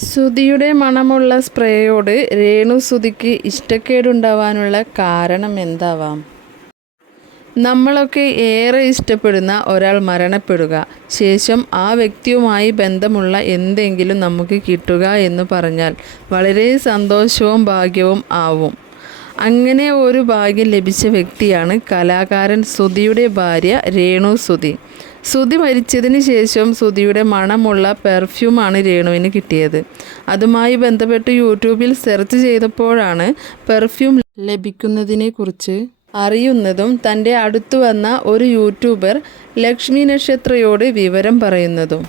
സുധിയുടെ മണമുള്ള സ്പ്രേയോട് രേണു ശ്രുതിക്ക് ഇഷ്ടക്കേടുണ്ടാവാനുള്ള കാരണം എന്താവാം? നമ്മളൊക്കെ ഏറെ ഇഷ്ടപ്പെടുന്ന ഒരാൾ മരണപ്പെടുക. ശേഷം ആ വ്യക്തിയുമായി ബന്ധമുള്ള എന്തെങ്കിലും നമുക്ക് കിട്ടുക എന്ന് പറഞ്ഞാൽ വളരെ സന്തോഷവും ഭാഗ്യവും ആവും. അങ്ങനെ ഒരു ഭാഗ്യം ലഭിച്ച വ്യക്തിയാണ് കലാകാരൻ ശ്രുതിയുടെ ഭാര്യ രേണു സുധി സുധി മരിച്ചതിന് ശേഷം സുതിയുടെ മണമുള്ള പെർഫ്യൂമാണ് രേണുവിന് കിട്ടിയത്. അതുമായി ബന്ധപ്പെട്ട് യൂട്യൂബിൽ സെർച്ച് ചെയ്തപ്പോഴാണ് പെർഫ്യൂം ലഭിക്കുന്നതിനെക്കുറിച്ച് അറിയുന്നതും തന്റെ അടുത്തു വന്ന ഒരു യൂട്യൂബർ ലക്ഷ്മി നക്ഷത്രയോട് വിവരം പറയുന്നതും.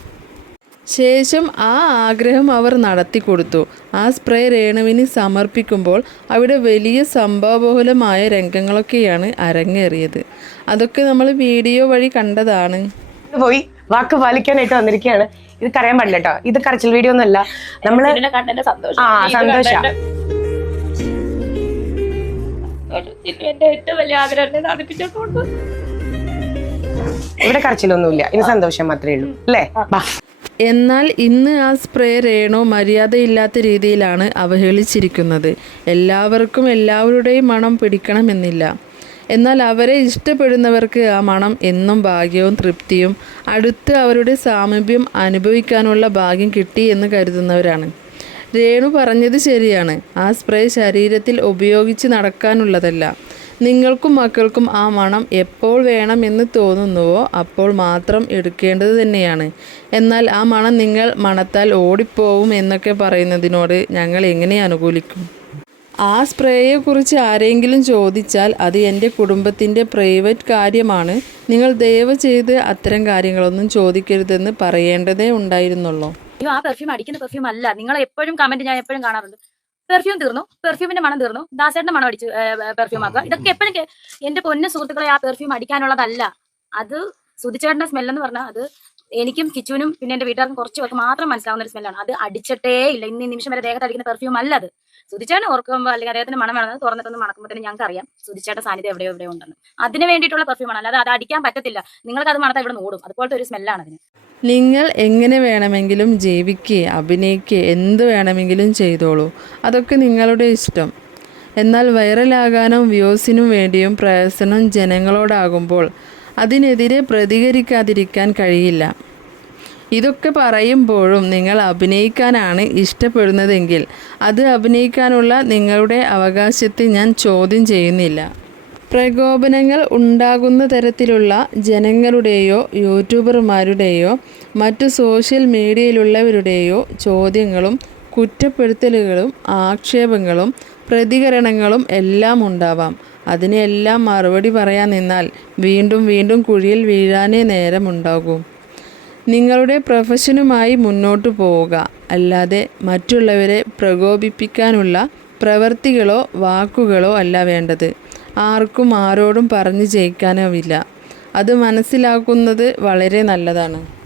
ശേഷം ആ ആഗ്രഹം അവർ നടത്തി കൊടുത്തു ആ സ്പ്രേ രേണുവിന് സമർപ്പിക്കുമ്പോൾ അവിടെ വലിയ സംഭവബഹുലമായ രംഗങ്ങളൊക്കെയാണ് അരങ്ങേറിയത്. അതൊക്കെ നമ്മൾ വീഡിയോ വഴി കണ്ടതാണ്. പോയി വാക്ക് പാലിക്കാനായിട്ട് വന്നിരിക്കുകയാണ്. ഇത് കരയാൻ പാടില്ല കേട്ടോ ഇത് കരച്ചിൽ വീഡിയോ ഒന്നുമല്ല. നമ്മൾ ആ, സന്തോഷ. ഇവിടെ കരച്ചിലൊന്നുമില്ല. ഇത് സന്തോഷം മാത്രമേ ഉള്ളൂ. അല്ലേ? ബാ. എന്നാൽ ഇന്ന് ആ സ്പ്രേ രേണോ മര്യാദയില്ലാത്ത രീതിയിലാണ് അവഹേളിച്ചിരിക്കുന്നത്. എല്ലാവർക്കും എല്ലാവരുടെയും മണം പിടിക്കണമെന്നില്ല. എന്നാൽ അവരെ ഇഷ്ടപ്പെടുന്നവർക്ക് ആ മണം എന്നും ഭാഗ്യവും തൃപ്തിയും അടുത്ത് അവരുടെ സാമീപ്യം അനുഭവിക്കാനുള്ള ഭാഗ്യം കിട്ടി എന്ന് കരുതുന്നവരാണ്. രേണു പറഞ്ഞത് ശരിയാണ്. ആ സ്പ്രേ ശരീരത്തിൽ ഉപയോഗിച്ച് നടക്കാനുള്ളതല്ല. നിങ്ങൾക്കും മക്കൾക്കും ആ മണം എപ്പോൾ വേണമെന്ന് തോന്നുന്നുവോ അപ്പോൾ മാത്രം എടുക്കേണ്ടത് തന്നെയാണ്. എന്നാൽ ആ മണം നിങ്ങൾ മണത്താൽ ഓടിപ്പോവും എന്നൊക്കെ പറയുന്നതിനോട് ഞങ്ങൾ എങ്ങനെ അനുകൂലിക്കും? ആ സ്പ്രേയെക്കുറിച്ച് ആരെങ്കിലും ചോദിച്ചാൽ അത് എന്റെ കുടുംബത്തിന്റെ പ്രൈവറ്റ് കാര്യമാണ്. നിങ്ങൾ ദയവ് ചെയ്ത് അത്തരം കാര്യങ്ങളൊന്നും ചോദിക്കരുതെന്ന് പറയേണ്ടതേ ഉണ്ടായിരുന്നുള്ളൂ. ആ പെർഫ്യൂം അടിക്കുന്ന പെർഫ്യൂം അല്ല. നിങ്ങൾ എപ്പോഴും കമന്റ് ഞാൻ എപ്പോഴും കാണാറുണ്ട്. പെർഫ്യൂം തീർന്നു. പെർഫ്യൂമിന്റെ മണം തീർന്നു. ദാസേട്ടന്റെ മണം അടിച്ച് പെർഫ്യൂം ആക്കുക. ഇതൊക്കെ എപ്പോഴും എന്റെ പൊന്ന സുഹൃത്തുക്കളെ ആ പെർഫ്യൂം അടിക്കാനുള്ളതല്ല. അത് സുതിച്ചേട്ടന്റെ സ്മെല്ലെന്ന് പറഞ്ഞാൽ അത് എനിക്കും കിച്ചുവിനും പിന്നെ എന്റെ വീട്ടുകാർക്കും കുറച്ച് പേർക്ക് മാത്രം മനസ്സിലാവുന്ന ഒരു സ്മെല്ലാണ് അത് അടിച്ചിട്ടേ ഇല്ല. ഇന്ന് നിമിഷം വരെ ദേഹത്ത് അടിക്കുന്ന പെർഫ്യൂം അല്ല അത്. സുതിച്ചേട്ടൻ ഓർക്കുമ്പോൾ അല്ലെങ്കിൽ അദ്ദേഹത്തിന്റെ മണം വേണമെന്ന് തുറന്നിട്ടൊന്ന് മണക്കുമ്പോൾ തന്നെ ഞങ്ങൾക്ക് അറിയാം സാന്നിധ്യം എവിടെയോ എവിടെയോ ഉണ്ടെന്ന്. അതിന് വേണ്ടിയിട്ടുള്ള പെർഫ്യൂമാണ് അല്ലാതെ അത് അടിക്കാൻ പറ്റത്തില്ല. നിങ്ങൾക്ക് അത് മണത്താൽ ഇവിടെ ഓടും. അതുപോലത്തെ ഒരു സ്മെല്ലാണ് അതിന്. നിങ്ങൾ എങ്ങനെ വേണമെങ്കിലും ജീവിക്കുക അഭിനയിക്കുക എന്ത് വേണമെങ്കിലും ചെയ്തോളൂ. അതൊക്കെ നിങ്ങളുടെ ഇഷ്ടം. എന്നാൽ വൈറലാകാനും വ്യൂസിനും വേണ്ടിയും പ്രയസനം ജനങ്ങളോടാകുമ്പോൾ അതിനെതിരെ പ്രതികരിക്കാതിരിക്കാൻ കഴിയില്ല. ഇതൊക്കെ പറയുമ്പോഴും നിങ്ങൾ അഭിനയിക്കാനാണ് ഇഷ്ടപ്പെടുന്നതെങ്കിൽ അത് അഭിനയിക്കാനുള്ള നിങ്ങളുടെ അവകാശത്തെ ഞാൻ ചോദ്യം ചെയ്യുന്നില്ല. പ്രകോപനങ്ങൾ ഉണ്ടാകുന്ന തരത്തിലുള്ള ജനങ്ങളുടെയോ യൂട്യൂബർമാരുടെയോ മറ്റു സോഷ്യൽ മീഡിയയിലുള്ളവരുടെയോ ചോദ്യങ്ങളും കുറ്റപ്പെടുത്തലുകളും ആക്ഷേപങ്ങളും പ്രതികരണങ്ങളും എല്ലാം ഉണ്ടാവാം. അതിനെല്ലാം മറുപടി പറയാൻ നിന്നാൽ വീണ്ടും വീണ്ടും കുഴിയിൽ വീഴാനേ നേരമുണ്ടാകൂ. നിങ്ങളുടെ പ്രൊഫഷനുമായി മുന്നോട്ട് പോവുക. അല്ലാതെ മറ്റുള്ളവരെ പ്രകോപിപ്പിക്കാനുള്ള പ്രവൃത്തികളോ വാക്കുകളോ അല്ല വേണ്ടത്. ആർക്കും ആരോടും പറഞ്ഞു ജയിക്കാനാവില്ല അത് മനസ്സിലാക്കുന്നത് വളരെ നല്ലതാണ്.